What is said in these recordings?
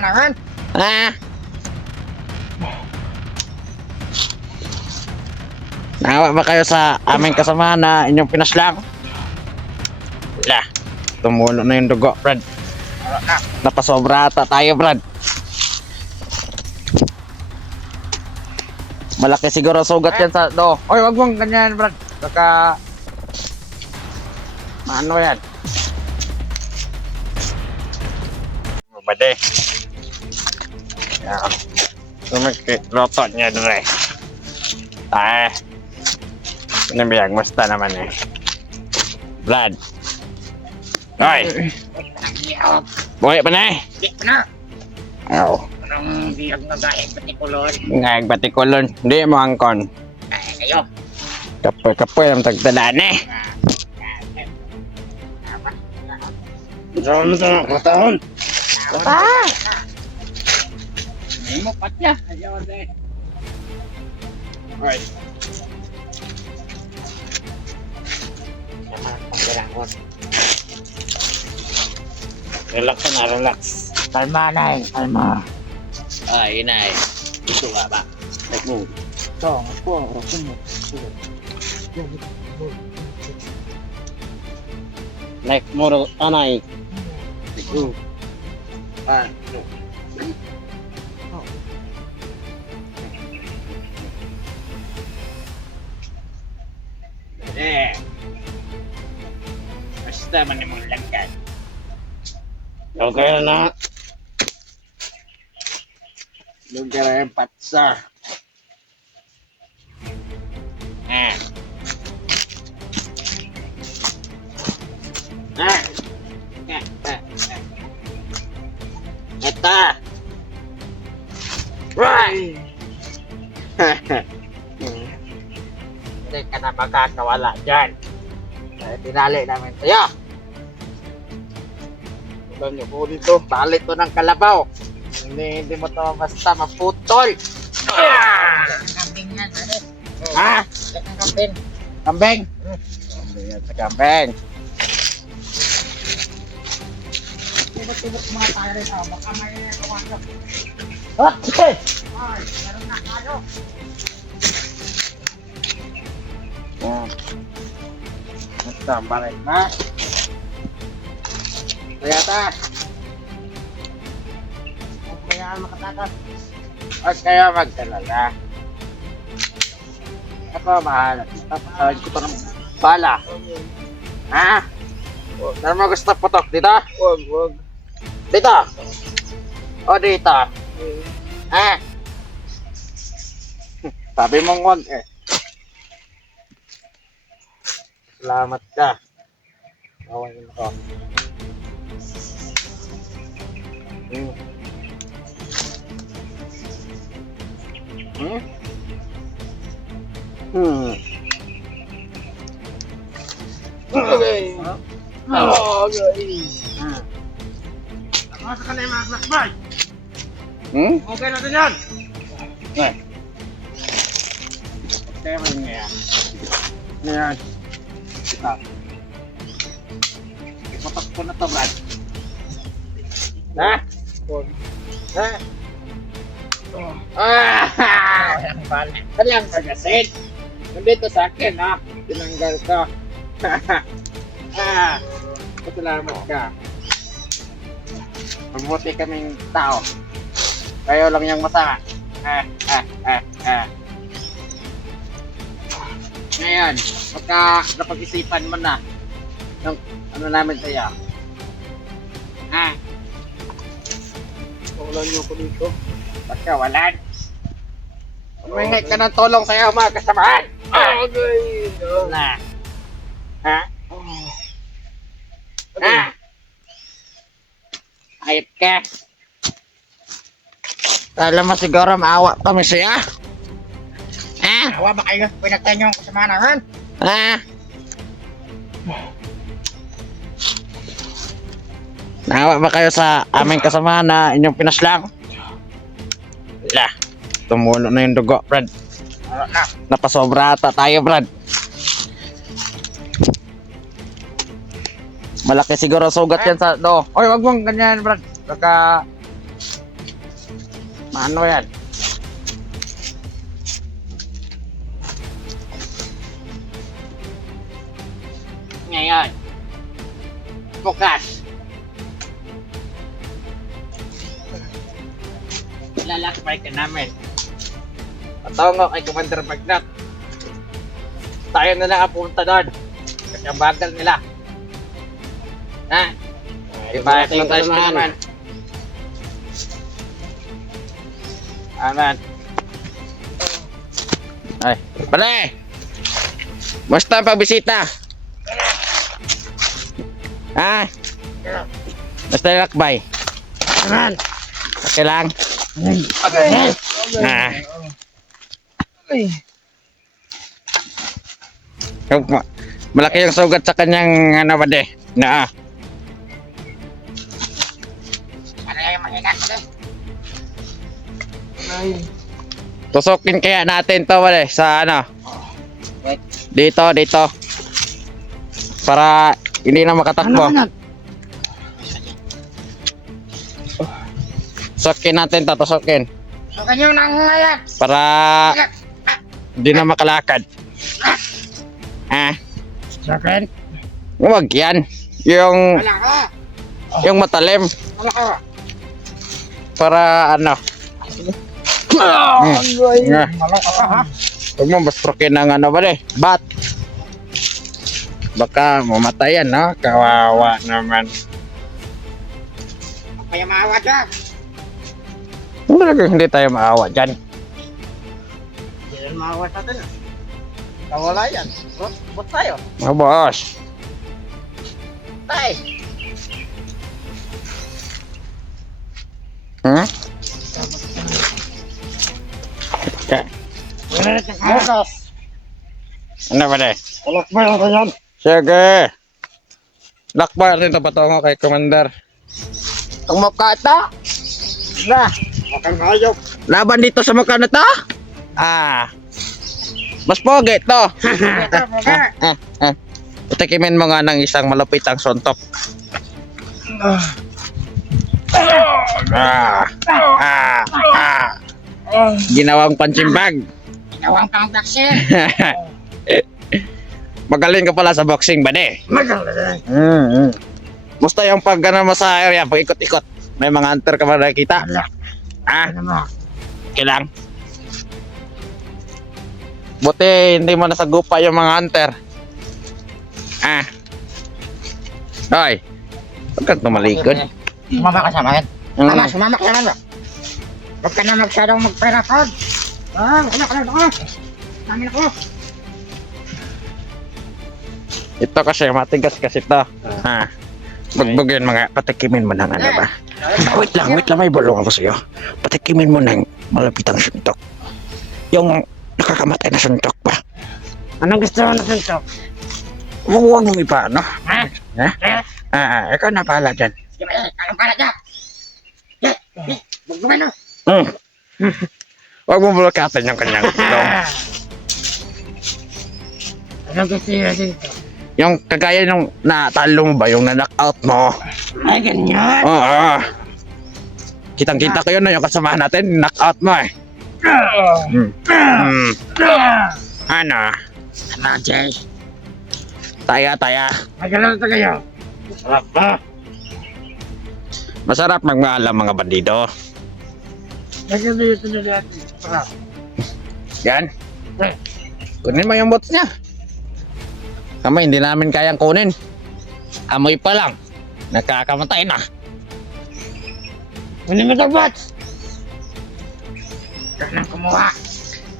naman. Nawa ba kayo sa aming kasama na inyong pinaslang? Wala. Tumulo na yung dugo, Brad. Napasobra ata tayo, Brad. Malaki siguro sugat yan sa do. Oy, wag mong ganyan, Brad. Baka ano yan? Mabade. Yan. Sumikit loto niya dre. Pinabiyag, musta naman eh. Brad. Oy. Buhay pa na eh. Di pa na. Aw. Parang biyag na gaing patikulon. Ngayag batikulon. Hindi mo angkon. Kaya kayo. Kapoy-kapoy ang tagtadaan eh. Saan mo ito? Katahon. Hindi mo patya. Ayaw na eh. Alright. Relax na, relax. Kalma na eh. Kalma. Ay, inay. Gusto ka ba? Like mo. Ito, ako. Ako mo. Like mo, anay. Basta man yung mga langgan. Okay na. Lugar yung patsa. Ah. Ata. Right! Hindi ka na makakawala dyan. Kaya tinali namin sa'yo. Ito nyo po dito. Tali to ng kalabaw. Hindi mo to basta maputol. Kambing yan, pare. Ha? Kambing. Kambing? Kambing yan sa kambing. Tibot-tibot mga pare to. Baka may kawasak. Okay! Ay, meron na kayo. Tama rin na. Kaya ta. Huwag kayaan makatakas. Huwag kayo magkalala. Ako mahanap. Tapos ko pa ng bala. Ha? Saan mo gusto putok? Dito? Huwag. Dito? O dito? Ha? Sabi mong huwag eh. Salamat ka. Awan mo ko. Okay. Okay. Masa ka na yung mga blackbird? Okay na din yan. Okay mo yun yan. Ano yan? Ipatak ko na to, Brad. Ha? Ha? Kailangan ka gasin. Nandito sa akin, ha? Tinanggal ka. Pasalamat ka. Mabuti kaming tao. Kayo lang yung masama. Ngayon, pagka napag-isipan mo na ng ano namin sa'yo. Walan niyo ko dito. Basta walan. Humingi ka ng tulong sa'yo mga kasamahan. Okay. Na. Ha? Ayop ka. Alam mo siguro maawa kami siya. Awa ba kayo? Pinagtan niyo ang kasamahan naman. Nawa ba kayo sa aming kasama na inyong pinaslang? Wala. Tumulo na yung dugo, Brad. Napasobra ata tayo, Brad. Malaki siguro sugat yan sa do. Oy, wag mong ganyan, Brad. Baka Ano yan? Ngayon. Bukas. Lalakbay ka namin. Patungo kay Commander Magnat. Tayo na lang ang pumunta doon. Kasi ang bagal nila. Ha? Ibayat lang tayo sa naman. Aman. Ay, pare! Basta ang pagbisita. Ha? Basta lakbay. Aman. Okay lang. Ah. Malaki yung sugat sa kanyang ano ba de? Na. Ano yung mangingat ko Tusukin kaya natin to wala sa ano? Dito. Para hindi na makatakbo. Tusukin natin to, tusukin. So kanyo nang ngayon. Para hindi na makalakad. Ah, Sakin? huwag yan. Yung Wala ka. matalim. Wala ka. Para ano. Nga. Malo ka pa ha? Huwag mo basprokin ng ano ba de? Bat. Baka mamatayan, no? Kawawa naman. Kaya maawa dyan. Hindi tayo maawa dyan. Hindi yan maawa sa atin. Kawala yan. Bot tayo. Mga boss. Tay. Hmm? Bukas. Ano ba de? Ulak mo yung kanyan. Sige. Lakbar rin ito patungo kay Commander. Ang makata. Na. Makan hayop. Laban dito sa mukha na to? Ah. Mas pogi to. Patikimin mo nga ng isang malupitang suntok. Ginawang punching bag. Ginawang pang boxer. Magaling ka pala sa boxing ba de? Magaling. Musta yung pag ano mo sa area, pag ikot-ikot? May mga hunter ka ba nakikita? Ah, Ano mo? kailang. Buti hindi mo nasagupa yung mga hunter. Ah. Hoy. Huwag kang tumalikod. Sumama ka sa akin. Mm. Tama, sumama ka naman. Huwag ka na masyadong magperakod. Ano ka na ako? Tangin ako. Ito kasi matigas kasi to. Ha. Bugbugin mga patikimin mo ng ano ba? Wait lang, may bulong ako sa'yo. Patikimin mo ng malapitang suntok. Yung nakakamatay na suntok ba? Anong gusto mo na suntok? Huwag mong ipaano. Ha? Ha? Ikaw na pala dyan. Sige ba, anong para dyan? Bugbugan mo. Huwag mo bulakatin yung kanyang ilong. Anong gusto mo na suntok? Yung kagaya nung natalo mo ba, yung na-knockout mo. Ay, ganyan. Oo. Kitang-kita ko yun na yung kasamahan natin, knockout mo eh. Ano? Ano, Jay? Taya. Magalang ito kayo. Sarap ba? Masarap magmaalam mga bandido. Lagyan mo ito nila natin. Sarap. Yan. Kunin mo yung bots niya. Kami hindi namin kayang kunin. Amoy pa lang. Nakakamatay na. Kunin mo ito, bots. Ikaw nang kumuha.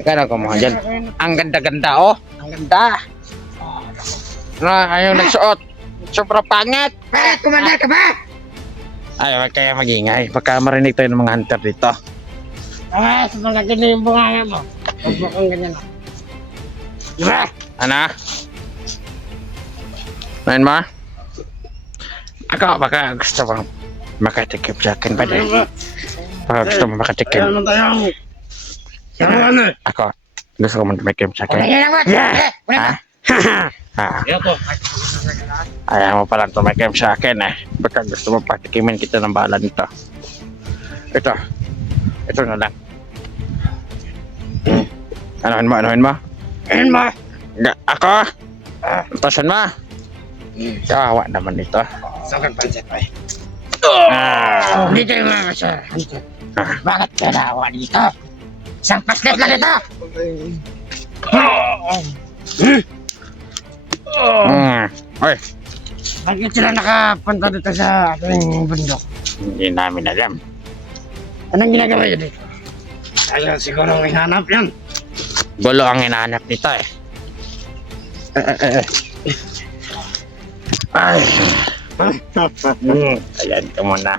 Ikaw na kumuha dyan. Ang ganda-ganda oh. Ang ganda. Ayaw nagsuot. Sobrang pangit. Kumanda ka ba? Ay, wag kaya magingay. Baka marinig tayo ng mga hunter dito. Sa mga ganyan yung bunganga mo. Huwag mo kang ganyan. Diba? Ano? Main mo? Ako, baka gusto mong makatikip sa akin ba din? Baka gusto mong makatikip. Ayaw mo tayong. Saruhan na. Ako, gusto ko mong tumikim sa akin. Ganyan lang, bots. Ha? Ayaw mo palang tumikim sa akin eh. Baka gusto mo patikimin kita ng bala nito. Ito. Ito na lang. Anuhin mo, anuhin mo. Ayun mo. Ako? Tasan mo? Kawawa naman ito. Sakang pansit pa eh. Ah. Dito yung mga sir. Bakit ka nawa dito? Isang paslet lang ito. Oy, Bakit sila nakapunta dito sa ating bundok? hindi namin alam. Anong ginagawa yun dito? Ayaw siguro hinanap yan. Gulo ang hinahanap nito eh. Ay. Ayan ka muna.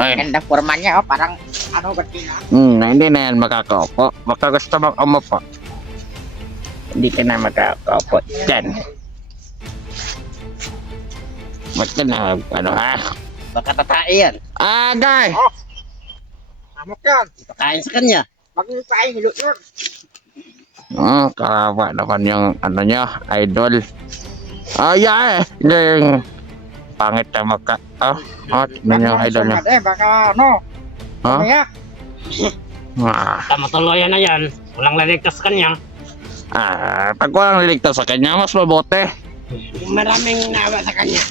Ay. Ganda forma niya, oh. Parang ano gantina. Hindi na yan makakaupo. Baka gusto mong umupo. Hindi ka na makakaupo. Yan. Ba't ka na, ano ha? Baka tatae yan. Agay! Amok yan. Tatayin sa kanya. Bakit tatayin hilo yun? Kawawa naman yung ano nyo, idol. Yeah, yung pangit na maka. Tignan yung idol nyo. Baka ano? Kaya? Tama-tuluyan na yan. Walang laligtas kanya. Pag walang liligtas sa kanya, mas mabuti. Maraming nawa sa kanya.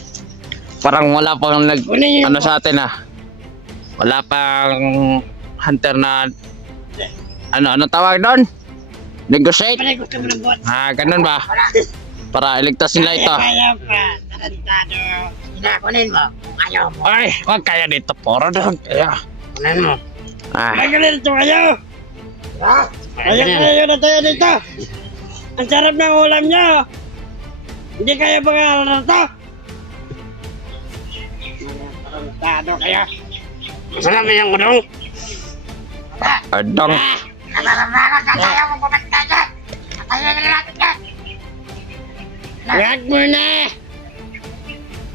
Parang wala pang Kunin yung ano sa atin wala pang hunter na ano tawag doon? Negotiate? Pare, gusto mo ng bot. Ganun ba? Para iligtas nila ito. Kaya pa. Tarantado. Kunin mo. Kung ayaw mo. Ay, wag kaya dito. Puro doon. Kaya. Kunin mo. Magaling ito kayo. Ayaw na tayo dito. Ang sarap ng ulam niyo. Hindi kayo pangalan na ito. Tarantado kayo. Masarap yung udong. Adong. Nababara ka tayo mo pumunta dyan. Katayin na natin dyan. Wag mo na.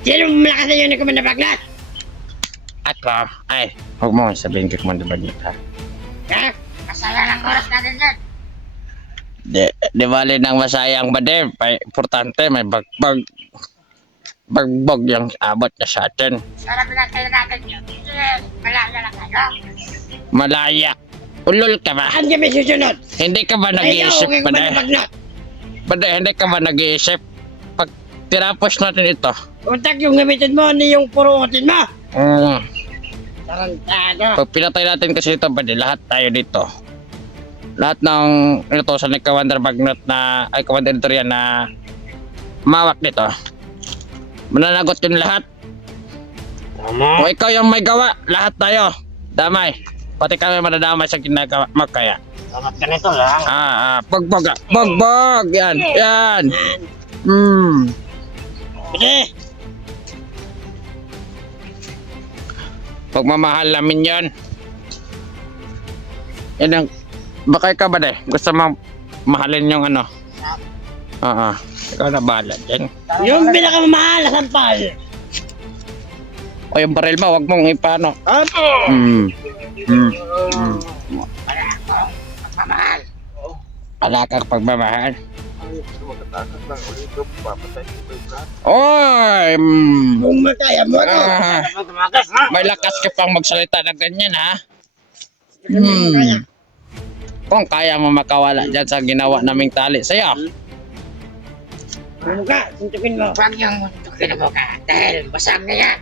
Sino malakas na yun na kumandabaglas? Ako. Ay, huwag mo sabihin ka kung ba dito. Ha? Masaya lang oras natin dyan. Di bali nang masayang ba din. Importante, may bagbog yung abot na sa atin. Sarap na tayo natin yun. Malaya lang tayo. Malaya. Ulol ka ba? Saan kami susunod? Hindi ka ba nag-iisip Ayaw, ba na? kumandabaglas. Bada, hindi ka ba nag-iisip? Pag tirapos natin ito. Utak yung gamitin mo, hindi yung purutin mo. Mm. Tarantado. Pag pinatay natin kasi ito, bada, lahat tayo dito. Lahat ng inutosan ni Commander Magnot na, ay Commander Dorian na mawak dito. Mananagot yun lahat. Tama. Kung ikaw yung may gawa, lahat tayo. Damay. Pati kami madadamay sa ginagawa mo kaya. Salamat ka nito lang. Bagbog. Bagbog. Yan. Yan. Pwede. Pagmamahal namin yan. Yan ang, baka ikaw ba de? Gusto mo mahalin yung ano? Ikaw na bahala dyan. Yung pinakamahal na sampal. O yung baril mo, wag mong ipano. Ano? Pagmamahal. Wala kang pagmamahal. Oy! Kung mataya mo ito. Tumakas ha? May lakas ka pang magsalita ng ganyan ha? Kaya. Kung kaya mo makawala dyan sa ginawa naming tali sa'yo. Ano ka? Suntukin mo. Huwag yung tukin mo ka. Dahil basag na yan.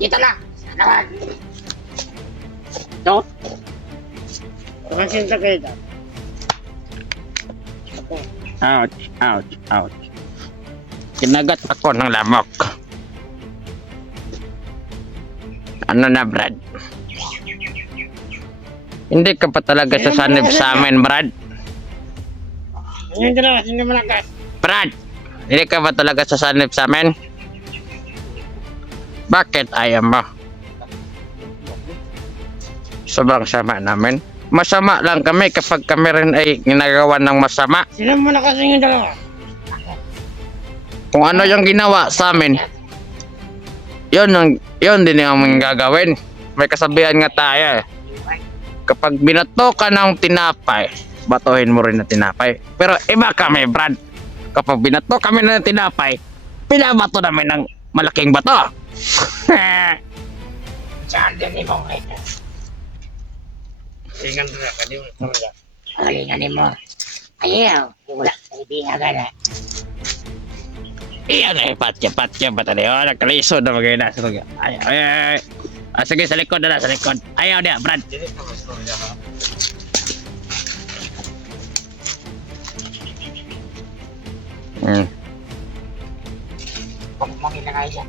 Dito lang. Sa naman. Ito? Tumasin sa kayo. Ouch, ouch, ouch. Kinagat ako ng lamok. Ano na, Brad? Hindi ka pa talaga sasanib sa amin, Brad. Ano yung dalawa? Sino malakas? Brad, hindi ka ba talaga sasanib sa amin? Bakit ayaw mo? Sobrang sama namin. Masama lang kami kapag kami rin ay ginagawa ng masama. Sino malakas yung dalawa? Kung ano yung ginawa sa amin, yun din yung gagawin. May kasabihan nga tayo eh. Kapag binato ka ng tinapay, batuhin mo rin na tinapay. Pero iba kami, Brad. Kapag binato kami ng tinapay, pinabato namin ng malaking bato. Saan din mo ngayon? Ingat na, kaliwa talaga. Alingan mo. Ayaw. Wala. Hindi nga gana. Iyan ay patya ba tayo? Nagkaliso na mga ina. Ay. Sige, sa likod na, sa likod. Ayaw niya, Brad. Huwag mong ilangay yan.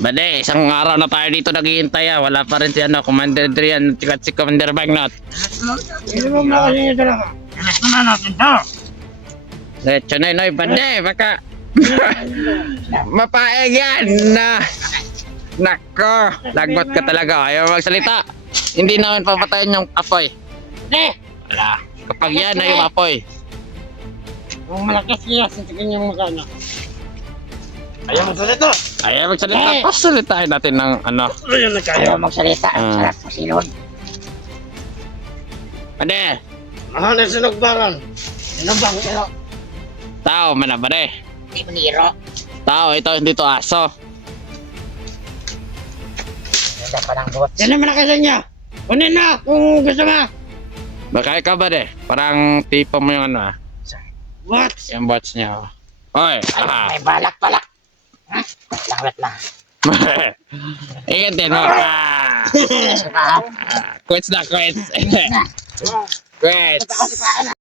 Bade, isang araw na tayo dito naghihintay wala pa rin si Commander Adrian at si Commander Bagnot. Hindi mo ba kasi ito lang? Alas na natin to. Diretso na Noy, bade, baka mapaeg yan na. Nako, lagot ka talaga. Ayaw magsalita. Hindi namin papatayin yung apoy. Ne! Wala. Kapag yan na yung apoy. Ang malakas niya, sintikin yung mukha na. Ayaw mo salita. Ayaw magsalita. Pasalitain natin ng ano. Ayun na Ayaw kaya. magsalita. Ang Ah. sarap mo silon. Bade, Mahal na sinugbaran. Ano bang ilo? tao man na bade. Di mo niro. Tao, ito hindi to aso. Ganda pa ng bot. Yan ang malakas niya. Kunin na kung gusto mo. Baka ikaw bade. Parang tipo mo yung ano What? yung bots niya. Oy, Ay, may balak. Ha? Wait lang. Ingat din mo. Yes, ka. Quits na, quits. Quits.